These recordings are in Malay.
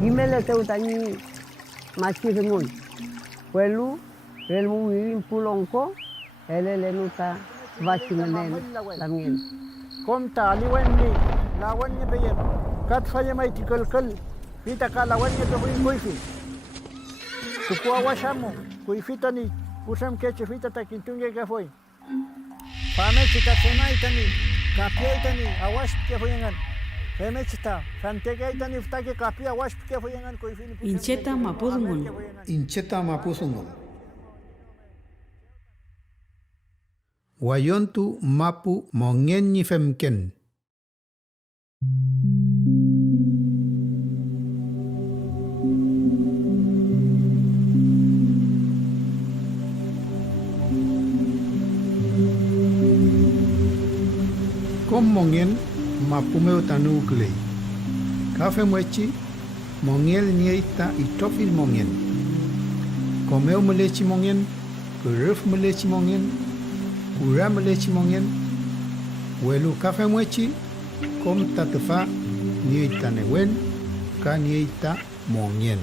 Gimele teu tani machi rengun. Puelu, relmu wiwin pulongko, ele nuta vachi menen lamien. Kom ta liwen ni lawan ni bayan. Kat faya mai tikal kal. Fita ka lawan ni dohin kuifi. Tukua washamu kuifita ni kusam keche fita ta kintunge ka foi. Fame chita sema itani kapia itani awash ke foyengan. Feme chita fantega itani ftake kapia awash ke foyengan kuifi ni. Incheta mapudungun. Incheta mapusungun. Wayontu mapu mongen ni femken. Kom mongen mapu meu tanu klei. Kafe mwechi mongel nieita itofil mongen. Komeu melechi mongen, kuruf melechi mongen, kura melechi mongen. Welu kafe mwechi kom tatefa nieita newen ka nieita mongen.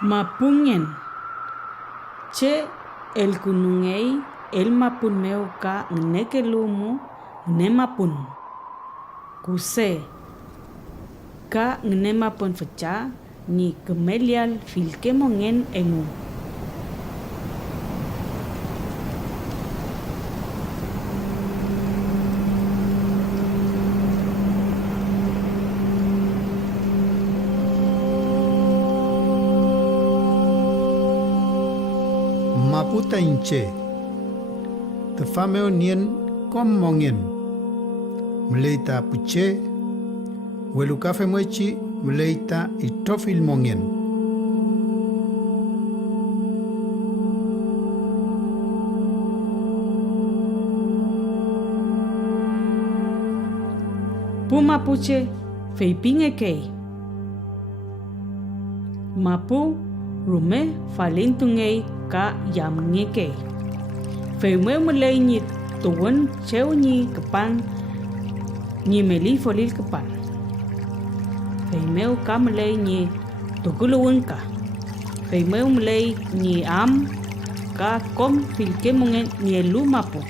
Mapungen. Che el kunungei el mapun meu ka neke lumu ne mapun. Kuse ka ne mapun fecha ni kemelial filke mongen engu. Maputa inche. Tefameo nien kom mongen. Meleita puche. Welu kafe mwechi meleita itofil mongen. Puma puche feipinge kei. Mapu rume falintungei ka yamngeke. Feumeu mulai ni tuan ceu ni kepan ni meli folil kepan. Feumeu ka mulai ni tuguluun ka. Feumeu mulai ni am ka kom filke mongen ni elu mapu.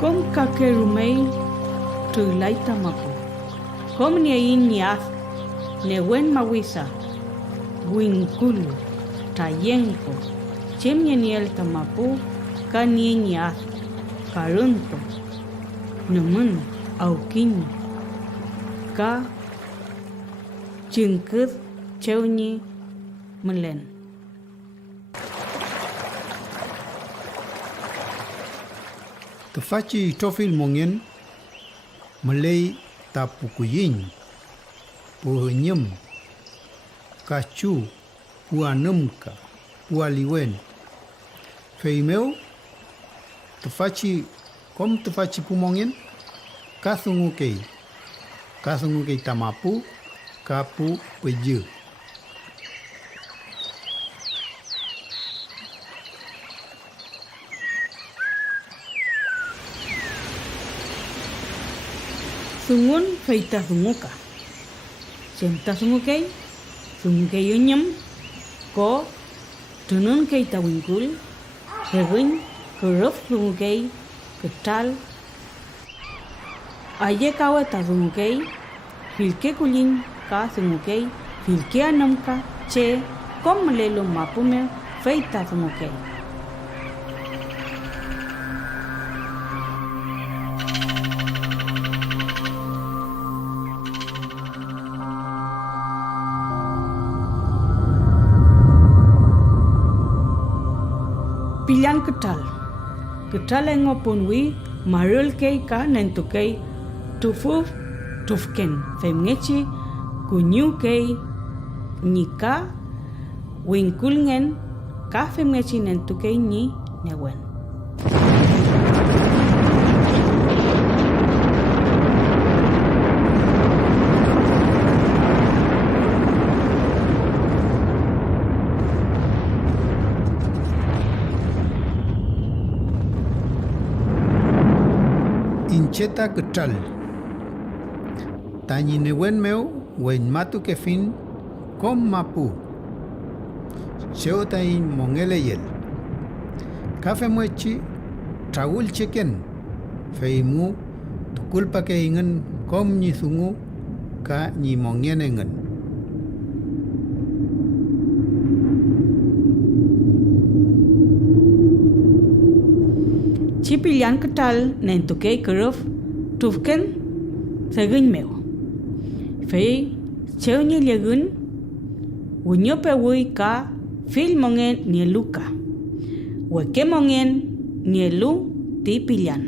Kom kake rumei tu laita mapu. Kom ni ain ni af newen mawisa. Winkulu, tayenko, chemniel tamapu, kanienias, karunto, namun, aukin, ka, jengker, ceuni, melen. Tefaci tofil mongen melei tapukuyin, puhenyem, kacu, puanemka, pualiwen. Feimeu, tefaci pumongen, kathungukei tamapu, kapu peje. Sungun feita sunguka. Senta sungukei, sungukei yunyam, ko tunun kei tawingkul, hewin, keruf sungukei, ketal. Aye kawa ta sungukei, filke kulin ka sungukei, filke anam ka, che, kom melelo mapume, feita sungukei. Pilihan ketal yang ngopun wi marul kei ka nentukei tufken femngechi kunyu kei nika wingkul ngen ka femngechi nentukei ni newen. Incheta ketral. Tanyi newen meu wen matu kefin kom mapu. Seo tain mongele yel. Kafe mochi traul chicken. Feimu tukul pakai ingen kom nyi sungu ka nyi mongyen ingen. Ci pilihan ketal nen tukai keruf tufken segun meu. Fei ceu ni legun unyo pe wui ka fil mongen ni luka. Weke mongen ni lu ti pilihan.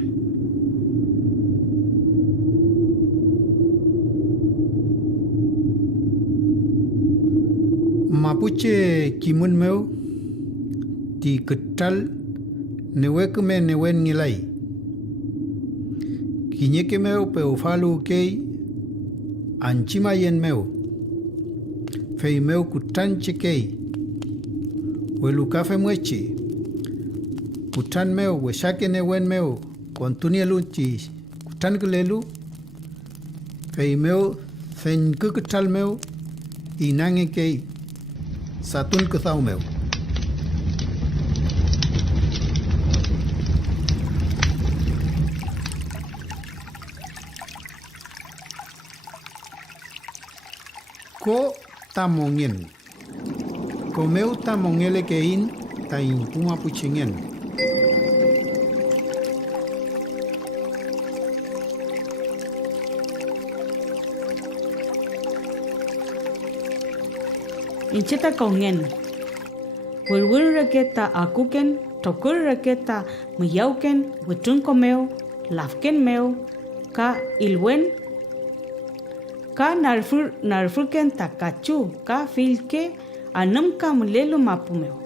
Mapuche kimun meu di ketal newekume newen ngilai. Kinyeke meu pe ufalu kei anchima yen meu. Fei meu kutan chekei. Welu kafe mwechi. Kutan meu weshake newen meu kontunia lunchi kutan kelelu. Fei meu sen keketal meu inange kei satun kesau meu. Ko tamongin. Ko meu tamongele kein tain puma pucingen. Incheta kongen. Wulwul raketa akuken, tokul raketa mayauken, witungko meu, lafken meu, ka ilwen, ka narfurken takachu, ka filke, anam ka mulelo mapu meu.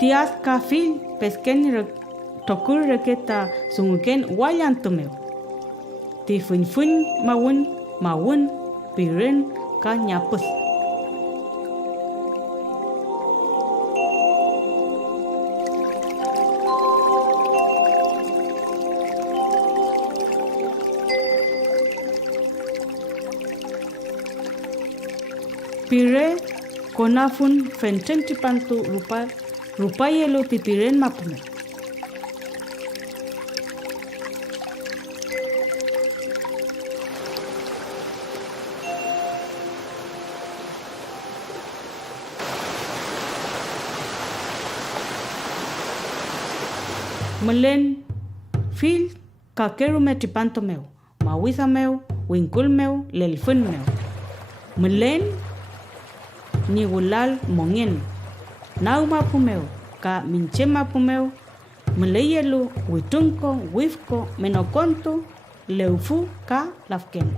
Tias ka fil pesken tokul raketa sunguken wayan tumeu. Ti fun mawun piren ka nyapus. Pire konafun fenten tipantu rupa yelo tipiren mapume. Melen fil kakeru me tipanto meu, mawisa meu, winkul meu, lelfun meu. Melen ni gulal mongen. Nau mapu meu, ka minche mapu meu, meleyelu, witunko, wifko, menokonto, leufu, ka lafken.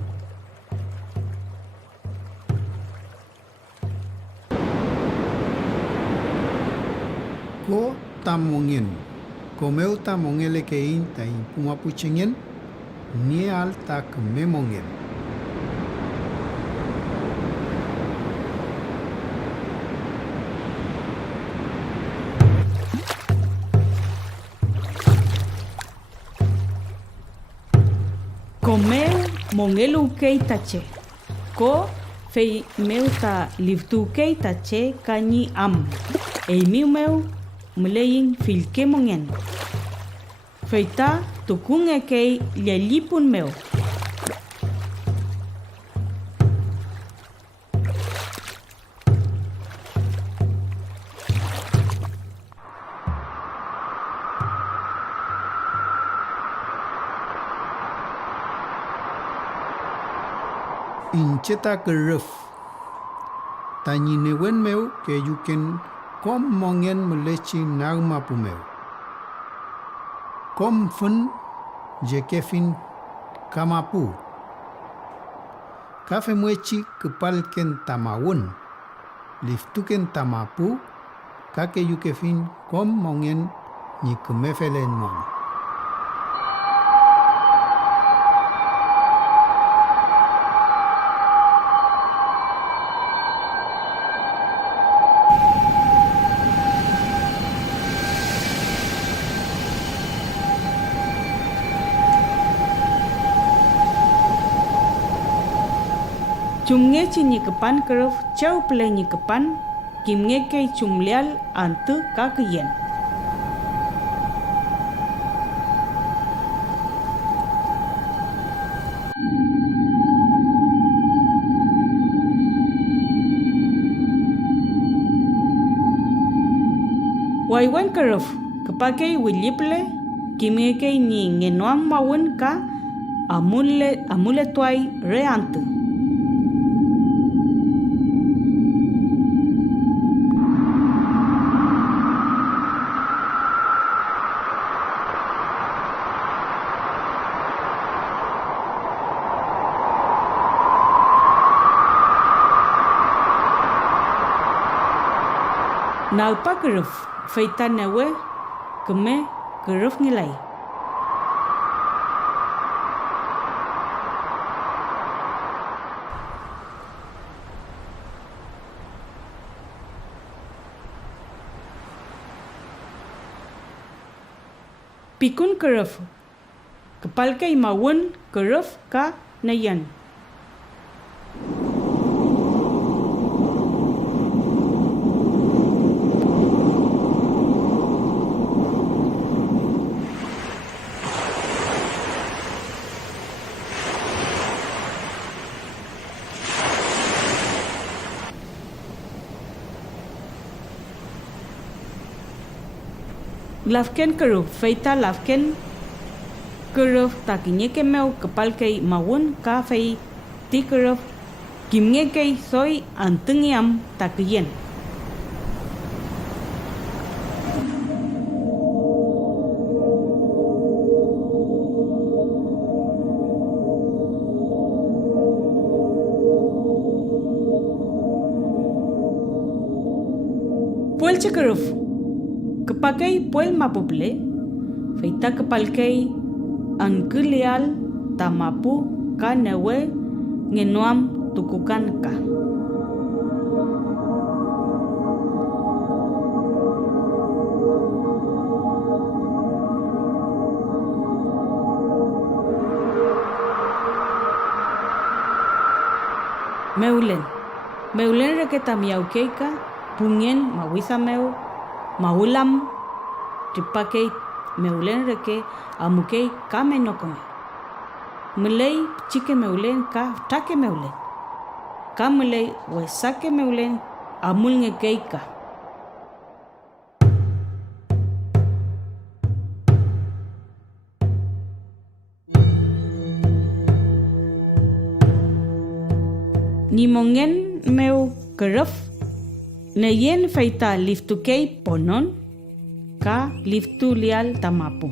Ko tamongin. Ko meu tamongele kein tain puma pucingen. Ni al tak memongin. Komeu mongelu kei tache. Ko fei meu ta livtu kei tache kanyi am. Ei miu meu meleyin filke mongen. Feita tukunge kei lelipun meu. Incheta keruf. Tanyi newen meu ke yuken kom mongen melechi nagma pu meu. Kom fun jekefin kamapu. Kafe mwechi kepalken tamawun. Liftuken tamapu kake yuke fin kom mongen ni kemefelen mong. Chumnge chi nyikepan keruf chau ple nyikepan kimnge ke chumlial antu kakiyen. Waiwan keruf kepake wiliple kimnge ke ni ngenoam mawun ka amule tuai re antu. Nalpa keruf feita newe keme keruf nilai. Pikun keruf kepal ke imawun keruf ka nayan. Lafken keruf feita lafken keruf takinye ke meu kepal ke mawun ka fei ti keruf kimnge ke soy antengiam takiyen. Puel che keruf kepakai puel mapuple, feita kepalkai angkulial tamapu ka newe ngenoam tukukan ka. Meulen reketa miaukeika, pungien mawisa meu, maulam tripakei meulen reke amukei kame nokome. Mulei chike meulen ka take meulen. Ka mulei wesake meulen amul ngekei ka. Nimongen meu keruf neyen feita liftukei ponon ka liftu lial tamapu.